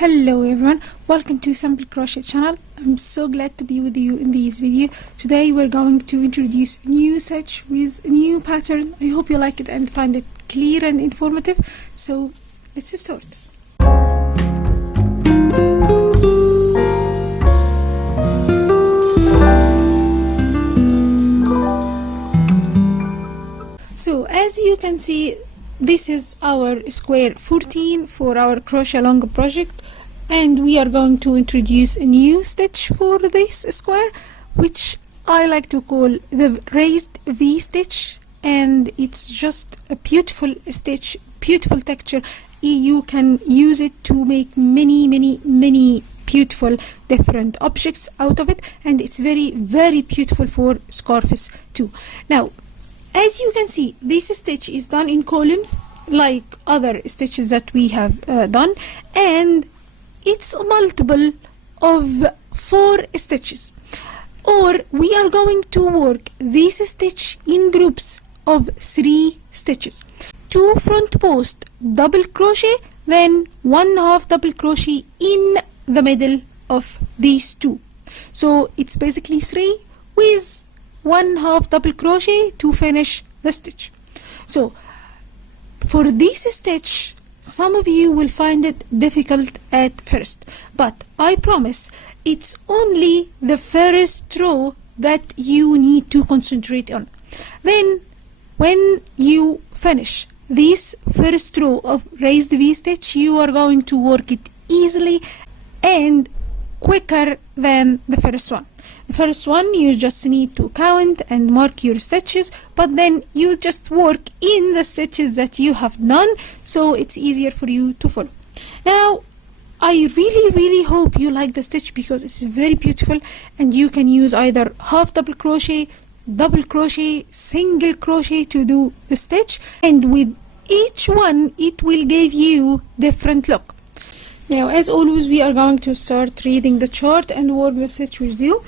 Hello everyone, welcome to Simple Crochet channel. I'm so glad to be with you in this video. Today we're going to introduce a new stitch with a new pattern. I hope you like it and find it clear and informative. So let's start. So as you can see, this is our square 14 for our crochet along project, and we are going to introduce a new stitch for this square, which I like to call the raised V stitch, and it's just a beautiful stitch, beautiful texture. You can use it to make many beautiful different objects out of it, and it's very beautiful for scarves too. Now as you can see, this stitch is done in columns like other stitches that we have done, and it's a multiple of 4 stitches, or we are going to work this stitch in groups of 3 stitches. 2 front post double crochet, then 1/2 double crochet in the middle of these 2. So it's basically 3 with 1/2 double crochet to finish the stitch. So for this stitch, some of you will find it difficult at first, but I promise it's only the first row that you need to concentrate on. Then when you finish this first row of raised V stitch, you are going to work it easily and quicker than the first one. The first one, you just need to count and mark your stitches, but then you just work in the stitches that you have done, so it's easier for you to follow. Now I really hope you like the stitch because it's very beautiful, and you can use either half double crochet, double crochet, single crochet to do the stitch, and with each one it will give you different look. Now as always, we are going to start reading the chart and work the stitch with you.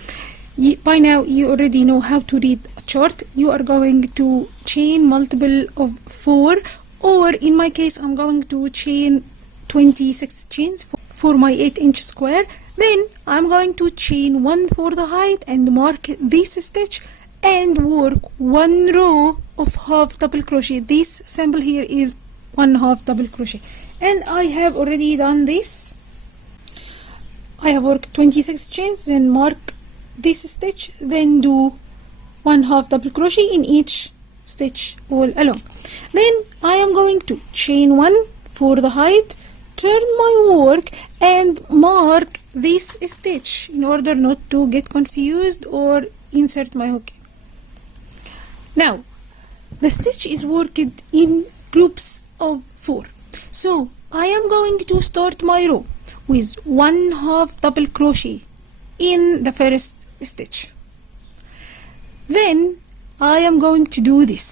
By now you already know how to read a chart. You are going to chain multiple of 4, or in my case I'm going to chain 26 chains for my 8-inch square. Then I'm going to chain 1 for the height and mark this stitch and work 1 row of half double crochet. This symbol here is 1/2 double crochet, and I have already done this. I have worked 26 chains, then mark this stitch, then do 1/2 double crochet in each stitch all along. Then I am going to chain 1 for the height, turn my work and mark this stitch in order not to get confused or insert my hook. Now the stitch is worked in groups of 4, so I am going to start my row with 1/2 double crochet in the first stitch. Then I am going to do this.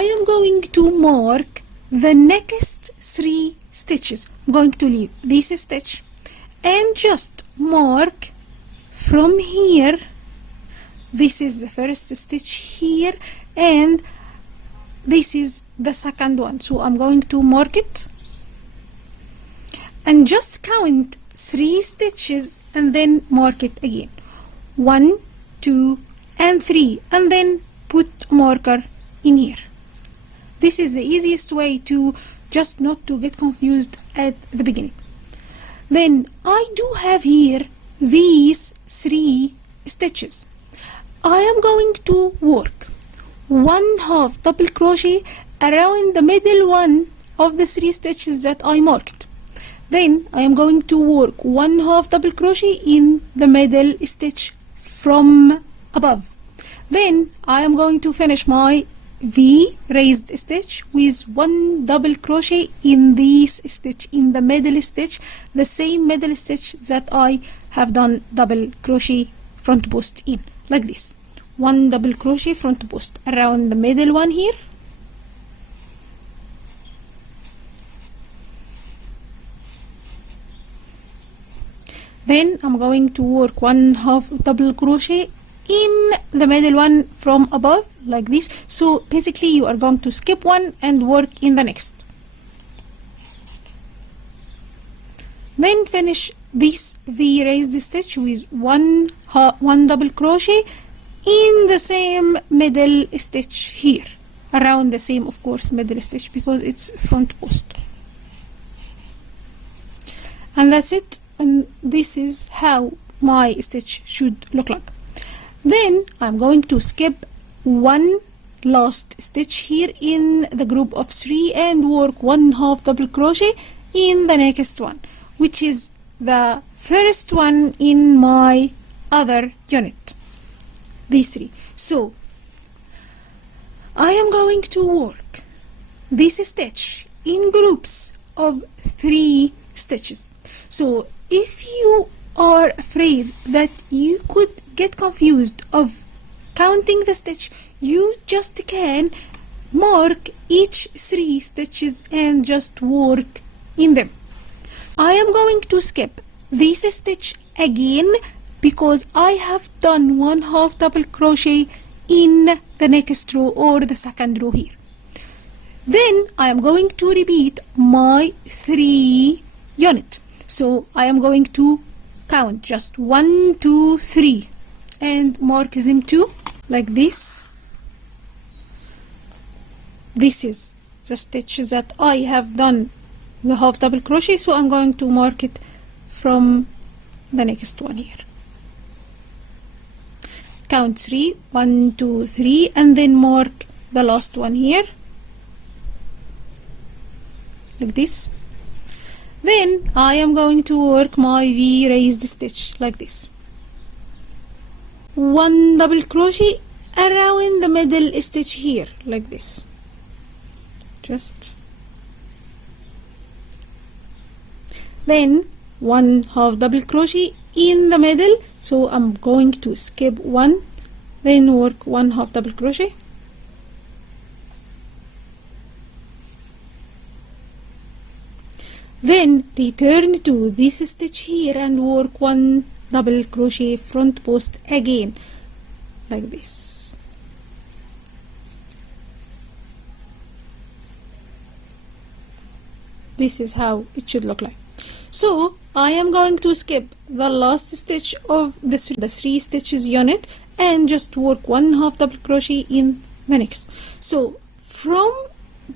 I am going to mark the next 3 stitches. I'm going to leave this stitch and just mark from here. This is the first stitch here, and this is the second one, so I'm going to mark it and just count 3 stitches and then mark it again. 1, 2 and 3, and then put a marker in here. This is the easiest way to just not to get confused at the beginning. Then I do have here these 3 stitches. I am going to work 1/2 double crochet around the middle one of the 3 stitches that I marked. Then I am going to work 1/2 double crochet in the middle stitch from above. Then I am going to finish my V raised stitch with 1 double crochet in this stitch, in the middle stitch, the same middle stitch that I have done double crochet front post in, like this. 1 double crochet front post around the middle one here. Then I'm going to work 1/2 double crochet in the middle one from above, like this. So basically you are going to skip one and work in the next. Then finish this V raised stitch with one double crochet in the same middle stitch here, around the same, of course, middle stitch, because it's front post. And that's it, and this is how my stitch should look like. Then I'm going to skip one last stitch here in the group of 3 and work 1/2 double crochet in the next one, which is the first one in my other unit, these 3. So I am going to work this stitch in groups of 3 stitches. So if you are afraid that you could get confused of counting the stitch, you just can mark each 3 stitches and just work in them. I am going to skip this stitch again because I have done 1/2 double crochet in the next row or the second row here. Then I am going to repeat my 3 unit. So I am going to count just 1, 2, 3 and mark them too, like this. This is the stitch that I have done the 1/2 double crochet, so I'm going to mark it from the next one here. Count 3, 1, 2, 3, and then mark the last one here, like this. Then I am going to work my V raised stitch like this. 1 double crochet around the middle stitch here, like this. Just. Then 1/2 double crochet in the middle, so I'm going to skip 1, then work 1/2 double crochet. Then return to this stitch here and work 1 double crochet front post again, like this. This is how it should look like. So I am going to skip the last stitch of the 3 stitches unit and just work 1/2 double crochet in the next. So from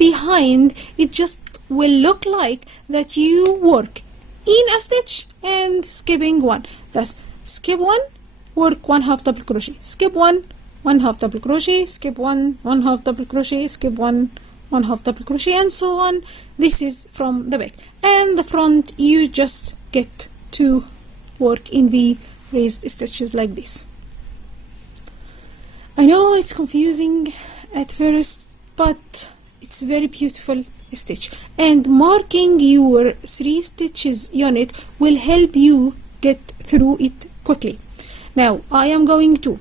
behind it just will look like that you work in a stitch and skipping 1. Thus skip 1, work 1/2 double crochet, skip 1, 1/2 double crochet, skip 1, 1/2 double crochet, skip 1, 1/2 double crochet, and so on. This is from the back, and the front you just get to work in V raised stitches like this. I know it's confusing at first, but it's very beautiful stitch, and marking your 3 stitches unit will help you get through it quickly. Now I am going to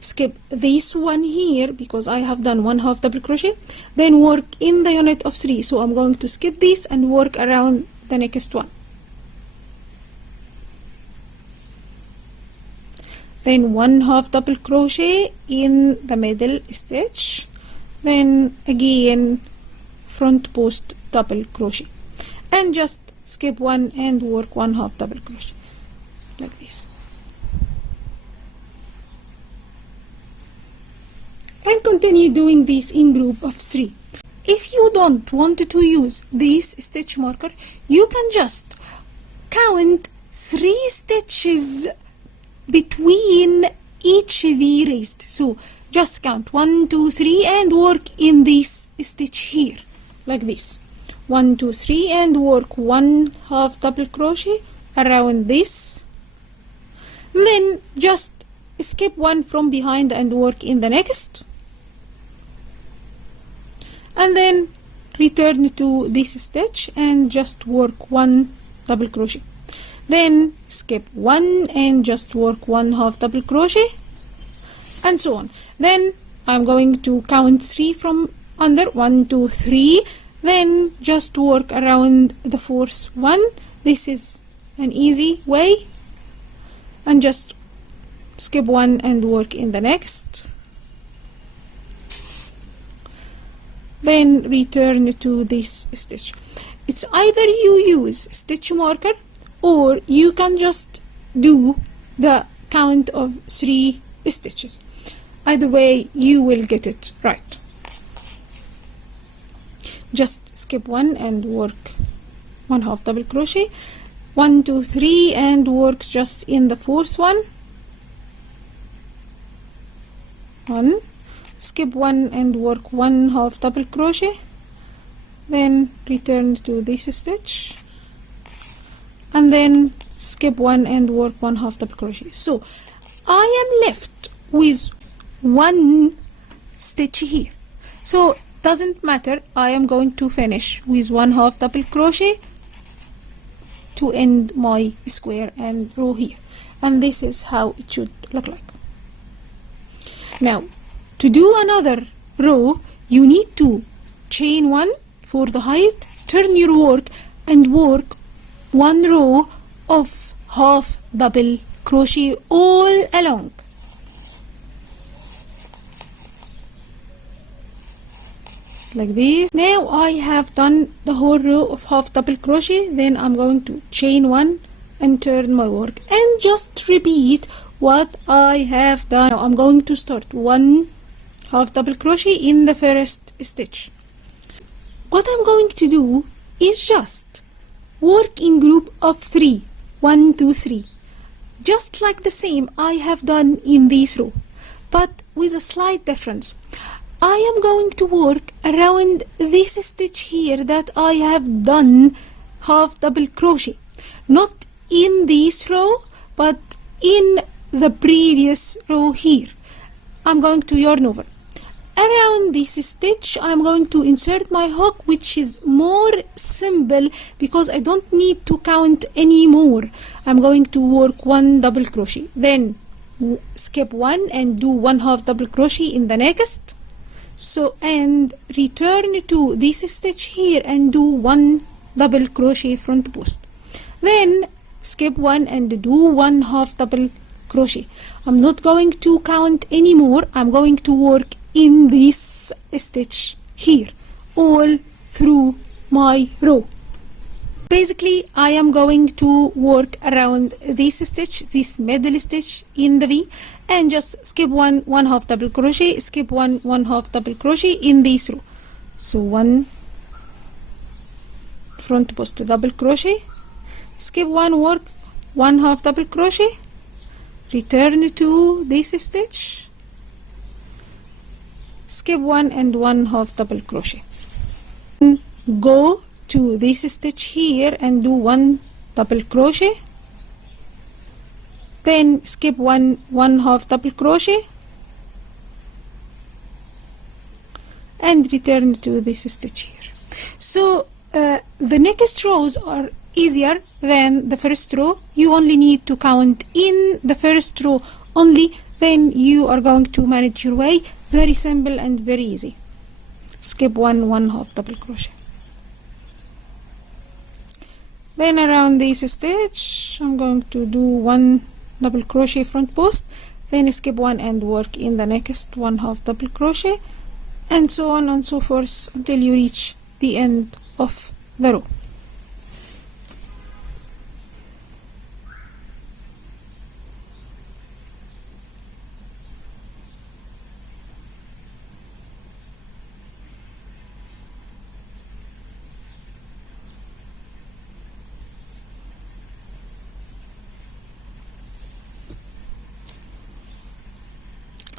skip this one here because I have done 1/2 double crochet, then work in the unit of 3, so I'm going to skip this and work around the next one. Then 1/2 double crochet in the middle stitch, then again front post double crochet, and just skip 1 and work 1/2 double crochet like this, and continue doing this in group of 3. If you don't want to use this stitch marker, you can just count 3 stitches between each V raised. So just count 1, 2, 3 and work in this stitch here, like this. 1, 2, 3 and work 1/2 double crochet around this, then just skip 1 from behind and work in the next, and then return to this stitch and just work 1 double crochet, then skip 1 and just work 1/2 double crochet, and so on. Then I'm going to count 3 from under, 1, 2, 3, then just work around the 4th one. This is an easy way, and just skip 1 and work in the next, then return to this stitch. it's either you use stitch marker or you can just do the count of 3 stitches. Either way you will get it right. Just skip 1 and work 1 half double crochet, 1 2 3, and work just in the 4th one. 1, skip 1 and work 1 half double crochet, then return to this stitch, and then skip 1 and work 1 half double crochet. So I am left with 1 stitch here, so doesn't matter, I am going to finish with 1 half double crochet to end my square and row here, and this is how it should look like. Now to do another row you need to chain 1 for the height, turn your work and work 1 row of half double crochet all along. Like this. Now I have done the whole row of half double crochet, then I'm going to chain 1 and turn my work and just repeat what I have done. Now I'm going to start 1 half double crochet in the first stitch. What I'm going to do is just work in group of 3, 1 2 3, just like the same I have done in this row, but with a slight difference. I am going to work around this stitch here that I have done half double crochet, not in this row but in the previous row here. I'm going to yarn over. Around this stitch I'm going to insert my hook, which is more simple because I don't need to count anymore. I'm going to work 1 double crochet, then skip 1 and do 1 half double crochet in the next, so and return to this stitch here and do 1 double crochet front post, then skip 1 and do 1 half double crochet. I'm not going to count anymore, I'm going to work in this stitch here all through my row. Basically I am going to work around this stitch, this middle stitch in the V, and just skip 1 1 half double crochet, skip 1 1 half double crochet in this row. So 1 front post double crochet, skip 1, work 1 half double crochet, return to this stitch, skip 1 and 1 half double crochet, go to this stitch here and do 1 double crochet, then skip 1 1 half double crochet and return to this stitch here. So the next rows are easier than the first row. You only need to count in the first row only, then you are going to manage your way. Very simple and very easy. Skip 1 1 half double crochet, then around this stitch I'm going to do 1 double crochet front post, then skip 1 and work in the next 1 half double crochet, and so on and so forth until you reach the end of the row.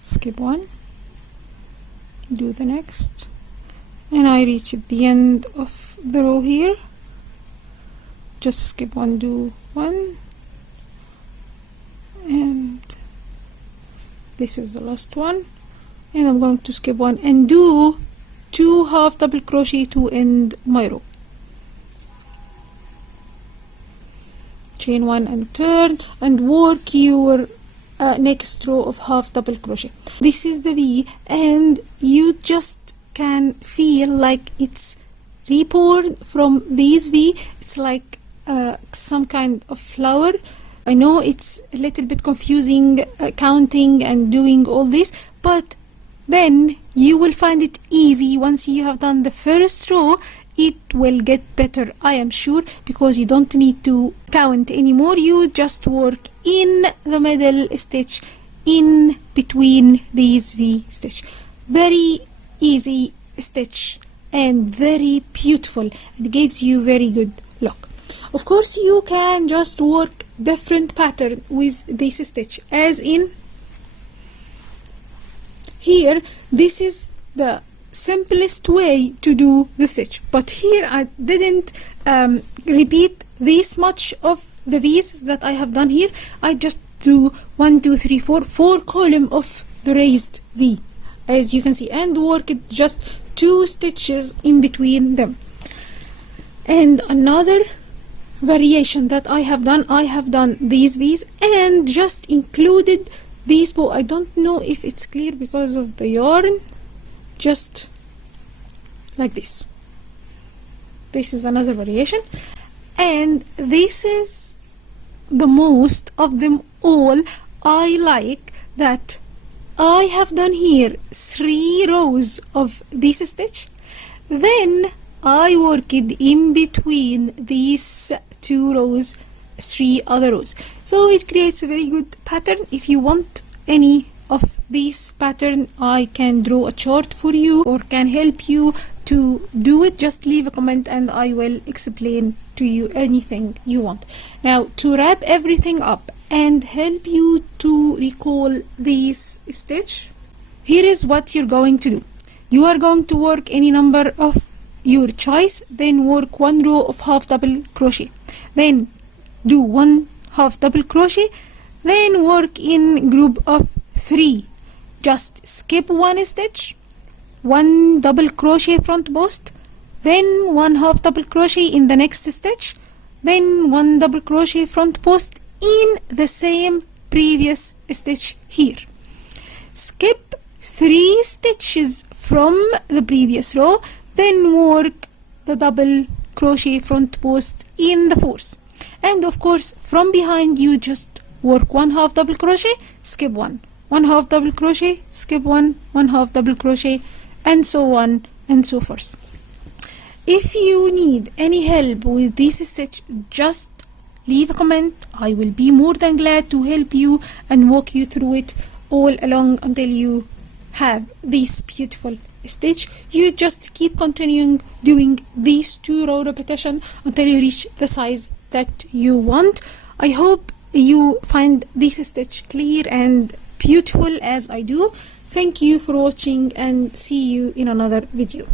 Skip 1, do the next, and I reach the end of the row here. Just skip 1, do 1, and this is the last one, and I'm going to skip 1 and do 2 half double crochet to end my row. Chain 1 and turn and work your next row of half double crochet. This is the V, and you just can feel like it's reborn from this V. It's like some kind of flower. I know it's a little bit confusing counting and doing all this, but then you will find it easy once you have done the first row. it will get better, I am sure, because you don't need to count anymore. You just work in the middle stitch in between these V stitch. Very easy stitch and very beautiful. It gives you very good look. Of course, you can just work different pattern with this stitch, as in here. This is the simplest way to do the stitch, but here I didn't repeat this much of the V's that I have done here. I just do 1 2 3 4 4 column of the raised V, as you can see, and work it just 2 stitches in between them. And another variation that I have done these V's and just included these bow. I don't know if it's clear because of the yarn, just like this. This is another variation, and this is the most of them all. I like that I have done here 3 rows of this stitch, then I worked in between these 2 rows 3 other rows, so it creates a very good pattern. If you want any of this pattern, I can draw a chart for you or can help you to do it. Just leave a comment and I will explain to you anything you want. Now, to wrap everything up and help you to recall this stitch, here is what you're going to do. You are going to work any number of your choice, then work 1 row of half double crochet, then do 1 half double crochet, then work in group of 3. Just skip 1 stitch, 1 double crochet front post, then 1 half double crochet in the next stitch, then 1 double crochet front post in the same previous stitch here. Skip 3 stitches from the previous row, then work the double crochet front post in the 4th, and of course from behind you just work 1 half double crochet, skip 1 half double crochet, skip 1 half double crochet, and so on and so forth. If you need any help with this stitch, just leave a comment. I will be more than glad to help you and walk you through it all along until you have this beautiful stitch. You just keep continuing doing these 2 row repetition until you reach the size that you want. I hope you find this stitch clear and beautiful as I do. Thank you for watching and see you in another video.